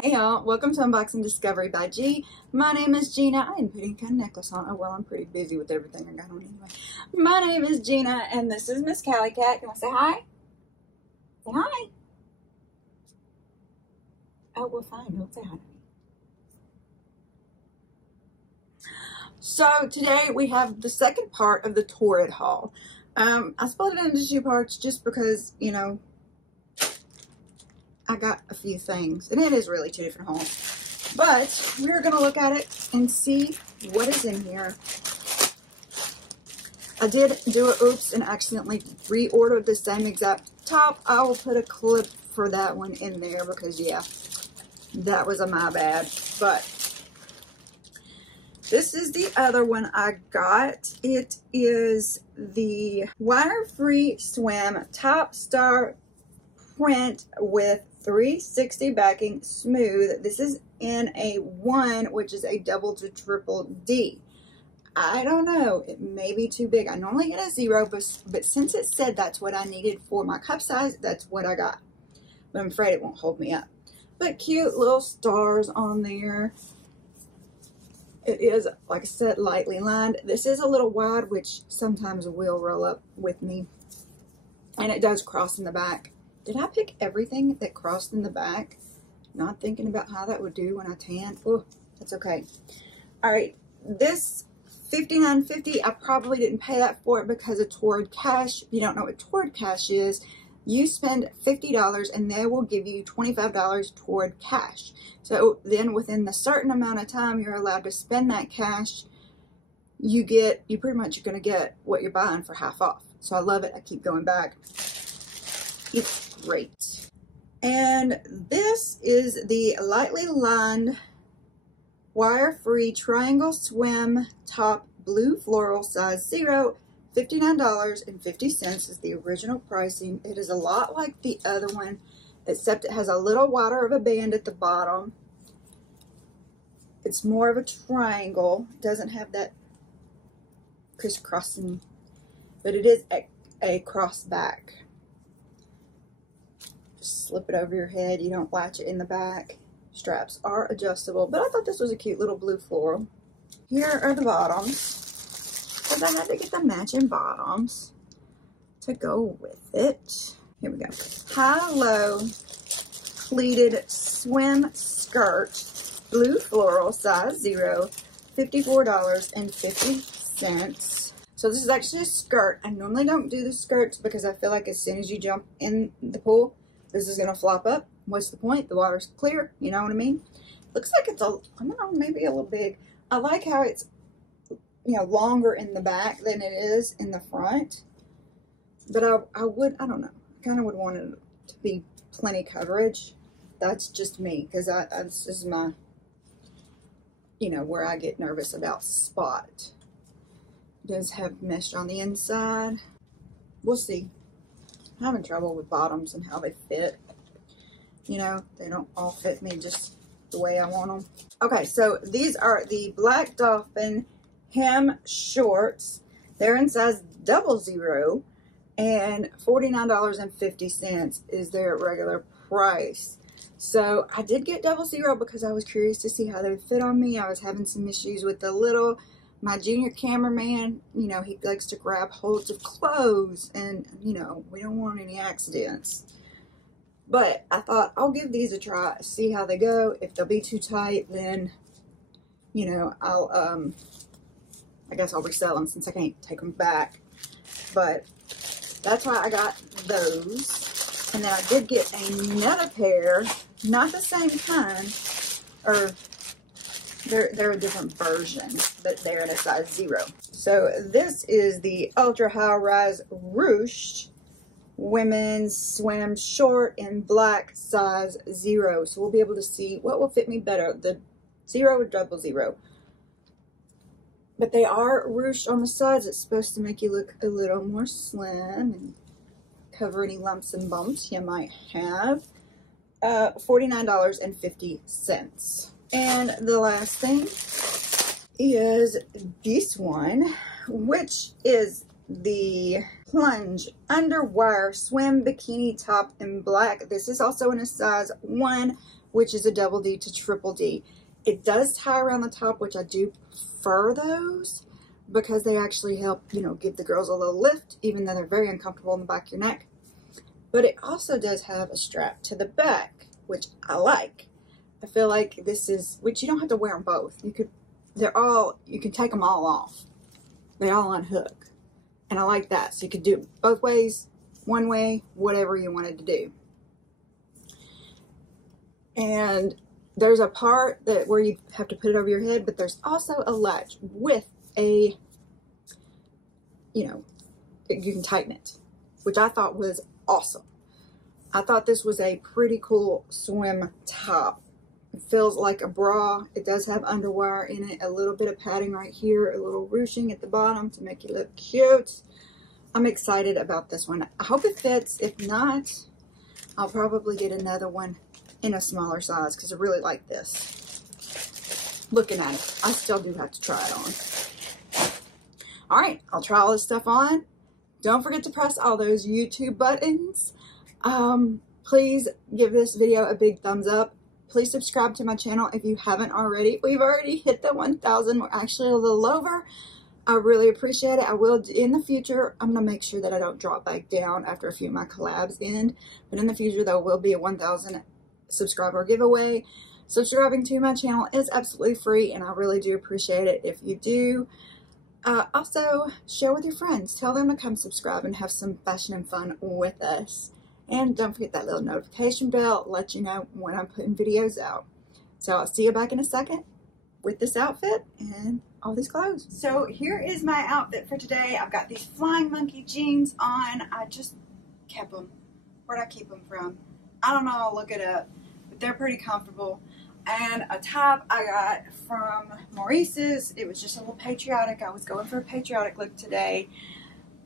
Hey y'all, welcome to Unboxing Discovery by G. My name is Gina. I am putting a necklace on. Oh well, I'm pretty busy with everything I got on anyway. My name is Gina and this is Miss Cali Cat. Can I say hi? Say hi. Oh, well fine, don't say hi to me. So today we have the second part of the Torrid haul. I split it into two parts just because, you know, I got a few things, and it is really two different hauls, but we're going to look at it and see what is in here. I did do a oops and accidentally reordered the same exact top. I will put a clip for that one in there because, yeah, that was a my bad. But this is the other one I got. It is the wire-free swim top star print with 360 backing smooth. This is in a 1, which is a double to triple D. I don't know, it may be too big. I normally get a 0, but since it said that's what I needed for my cup size, that's what I got. But I'm afraid it won't hold me up. But cute little stars on there. It is, like I said, lightly lined. This is a little wide, which sometimes will roll up with me. And it does cross in the back. Did I pick everything that crossed in the back? Not thinking about how that would do when I tan. Oh, that's okay. All right, this $59.50, I probably didn't pay that for it because of Torrid Cash. If you don't know what Torrid Cash is, you spend $50 and they will give you $25 toward cash. So then within the certain amount of time you're allowed to spend that cash, you pretty much are going to get what you're buying for half off. So I love it. I keep going back. It's great. And this is the lightly lined wire-free triangle swim top blue floral size 0. $59.50 is the original pricing. It is a lot like the other one, except it has a little wider of a band at the bottom. It's more of a triangle. It doesn't have that crisscrossing, but it is a cross back. Just slip it over your head. You don't latch it in the back. Straps are adjustable, but I thought this was a cute little blue floral. Here are the bottoms, because I had to get the matching bottoms to go with it. Here we go. High-low pleated swim skirt, blue floral, size 0, $54.50. So this is actually a skirt. I normally don't do the skirts because I feel like as soon as you jump in the pool, this is going to flop up. What's the point? The water's clear. You know what I mean? Looks like it's I don't know, maybe a little big. I like how it's, you know, longer in the back than it is in the front. But I don't know. I kind of would want it to be plenty coverage. That's just me, because this is my, you know, where I get nervous about spot. It does have mesh on the inside. We'll see. I'm having trouble with bottoms and how they fit. You know, they don't all fit me just the way I want them. Okay, so these are the Black Dolphin hem shorts. They're in size 00, and $49.50 is their regular price. So I did get 00 because I was curious to see how they would fit on me. I was having some issues with the little. My junior cameraman, you know, he likes to grab holds of clothes, and, you know, we don't want any accidents. But I thought I'll give these a try, see how they go. If they'll be too tight, then, you know, I guess I'll resell them since I can't take them back. But that's why I got those. And then I did get another pair, not the same kind, or they're a different version, but they're in a size 0. So this is the ultra high rise Ruched women's swim short in black, size 0. So we'll be able to see what will fit me better, the 0 or 00. But they are ruched on the sides. It's supposed to make you look a little more slim and cover any lumps and bumps you might have. $49.50. And the last thing is this one, which is the Plunge Underwire Swim Bikini Top in black. This is also in a size 1, which is a double D to triple D. It does tie around the top, which I do prefer those because they actually help, you know, give the girls a little lift, even though they're very uncomfortable in the back of your neck. But it also does have a strap to the back, which I like. I feel like this is, which you don't have to wear them both. You can take them all off. They all unhook. And I like that. So you could do it both ways, one way, whatever you wanted to do. And there's a part where you have to put it over your head, but there's also a latch with a, you know, you can tighten it, which I thought was awesome. I thought this was a pretty cool swim top. It feels like a bra. It does have underwire in it, a little bit of padding right here, a little ruching at the bottom to make you look cute. I'm excited about this one. I hope it fits. If not, I'll probably get another one in a smaller size because I really like this. Looking at it, I still do have to try it on. All right, I'll try all this stuff on. Don't forget to press all those YouTube buttons. Please give this video a big thumbs up. Please subscribe to my channel if you haven't already. We've already hit the 1,000. We're actually a little over. I really appreciate it. I will in the future. I'm going to make sure that I don't drop back down after a few of my collabs end. But in the future, there will be a 1,000 subscriber giveaway. Subscribing to my channel is absolutely free, and I really do appreciate it if you do. Also, share with your friends. Tell them to come subscribe and have some fashion and fun with us. And don't forget that little notification bell, let you know when I'm putting videos out. So I'll see you back in a second with this outfit and all these clothes. So here is my outfit for today. I've got these Flying Monkey jeans on. I just kept them. Where'd I keep them from? I don't know. I'll look it up. But they're pretty comfortable. And a top I got from Maurices. It was just a little patriotic. I was going for a patriotic look today.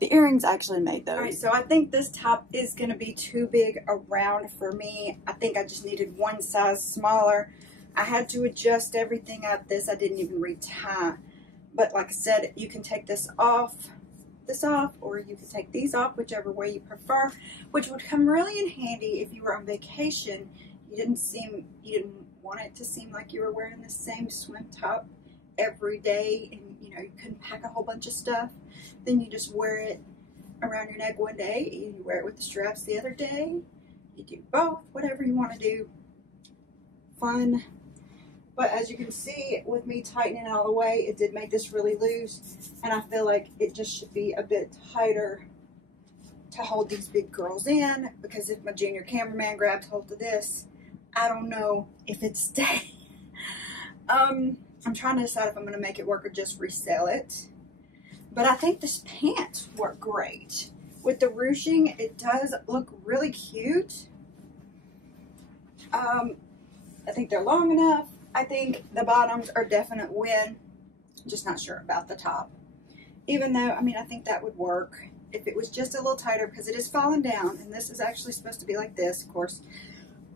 The earrings actually made those. All right, so I think this top is going to be too big around for me. I think I just needed one size smaller. I had to adjust everything up. This I didn't even retie. But like I said, you can take this off, or you can take these off, whichever way you prefer, which would come really in handy if you were on vacation. You didn't want it to seem like you were wearing the same swim top every day, and you know, you couldn't pack a whole bunch of stuff. Then you just wear it around your neck one day, and you wear it with the straps the other day. You do both, whatever you want to do. Fun. But as you can see, with me tightening it all the way, it did make this really loose, and I feel like it just should be a bit tighter to hold these big girls in, because if my junior cameraman grabbed hold of this, I don't know if it'd stay. I'm trying to decide if I'm going to make it work or just resell it. But I think this pants work great. With the ruching, it does look really cute. I think they're long enough. I think the bottoms are definite win. Just not sure about the top. Even though, I mean, I think that would work if it was just a little tighter, because it is falling down, and this is actually supposed to be like this, of course.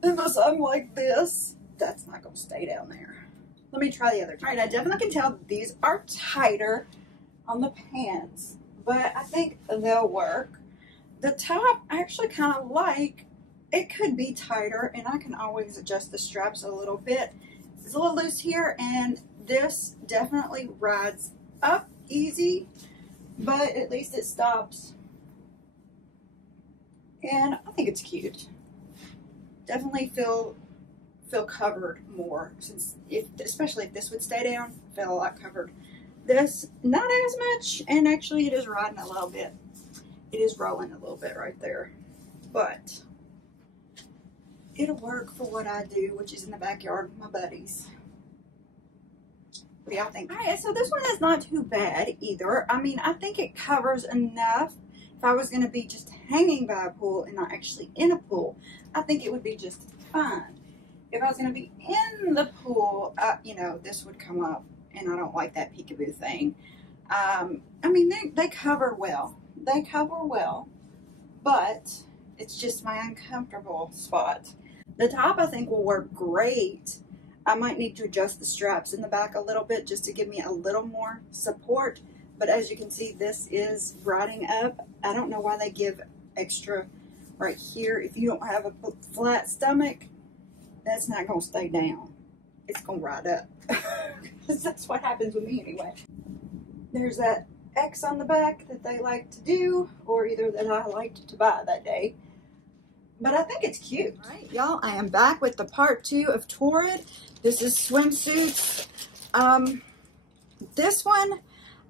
Unless I'm like this, that's not going to stay down there. Let me try the other two. All right, I definitely can tell these are tighter on the pants, but I think they'll work. The top, I actually kind of like. It could be tighter, and I can always adjust the straps a little bit. It's a little loose here, and this definitely rides up easy, but at least it stops. And I think it's cute. Definitely feel covered more, since especially if this would stay down, feel a lot covered. This, not as much, and actually it is riding a little bit. It is rolling a little bit right there, but it'll work for what I do, which is in the backyard with my buddies. What do y'all think? All right, so this one is not too bad either. I mean, I think it covers enough. If I was going to be just hanging by a pool and not actually in a pool, I think it would be just fine. If I was going to be in the pool, you know, this would come up, and I don't like that peekaboo thing. I mean, they cover well. They cover well, but it's just my uncomfortable spot. The top, I think, will work great. I might need to adjust the straps in the back a little bit just to give me a little more support. But as you can see, this is riding up. I don't know why they give extra right here. If you don't have a flat stomach, that's not going to stay down. It's going to ride up. That's what happens with me anyway. There's that X on the back that they like to do, or either that I liked to buy that day. But I think it's cute. All right, y'all, I am back with the part 2 of Torrid. This is swimsuits. This one,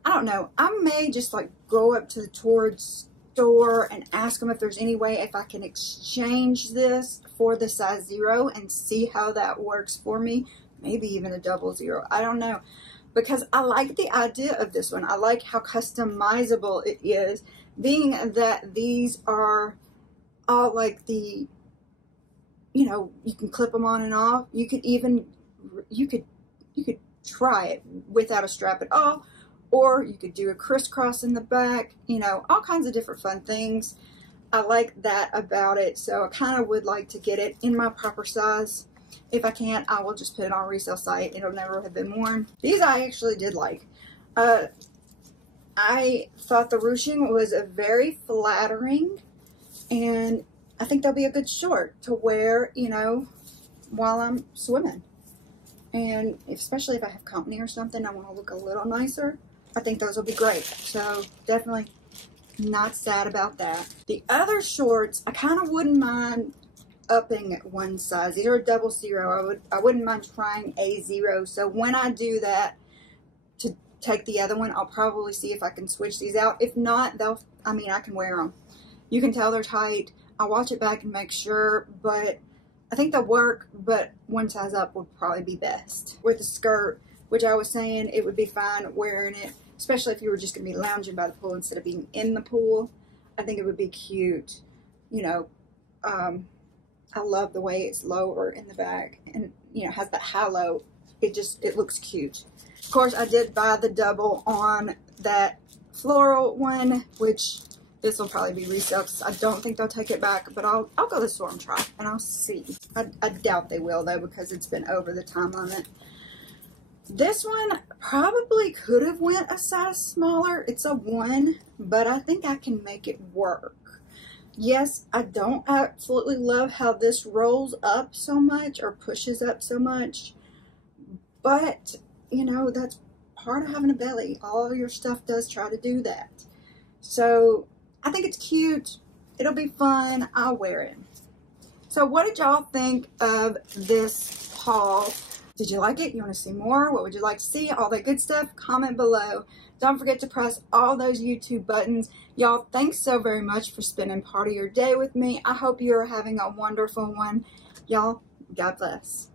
I don't know. I may just like go up to the Torrid store and ask them if there's any way if I can exchange this for the size 0 and see how that works for me. Maybe even a 00. I don't know. Because I like the idea of this one. I like how customizable it is, being that these are all like the, you know, you can clip them on and off. You could even, you could try it without a strap at all, or you could do a crisscross in the back, you know, all kinds of different fun things. I like that about it, so I kind of would like to get it in my proper size. If I can't, I will just put it on a resale site. It'll never have been worn. These I actually did like. I thought the ruching was very flattering, and I think they'll be a good short to wear, you know, while I'm swimming. And especially if I have company or something, I want to look a little nicer. I think those will be great. So definitely not sad about that. The other shorts, I kind of wouldn't mind upping at one size. These are a 00. I wouldn't mind trying a 0. So when I do that to take the other one, I'll probably see if I can switch these out. If not, I can wear them. You can tell they're tight. I'll watch it back and make sure, but I think they'll work, but one size up would probably be best. With the skirt, which I was saying it would be fine wearing it, especially if you were just going to be lounging by the pool instead of being in the pool. I think it would be cute. You know, I love the way it's lower in the back and, you know, has that halo. It looks cute. Of course, I did buy the double on that floral one, which this will probably be resale because I don't think they'll take it back, but I'll go to the store and try and I'll see. I doubt they will though, because it's been over the time limit. This one probably could have went a size smaller. It's a 1, but I think I can make it work. Yes, I don't absolutely love how this rolls up so much or pushes up so much, but, you know, that's part of having a belly. All your stuff does try to do that. So I think it's cute. It'll be fun. I'll wear it. So what did y'all think of this haul? Did you like it? You want to see more? What would you like to see? All that good stuff? Comment below. Don't forget to press all those YouTube buttons. Y'all, thanks so very much for spending part of your day with me. I hope you're having a wonderful one. Y'all, God bless.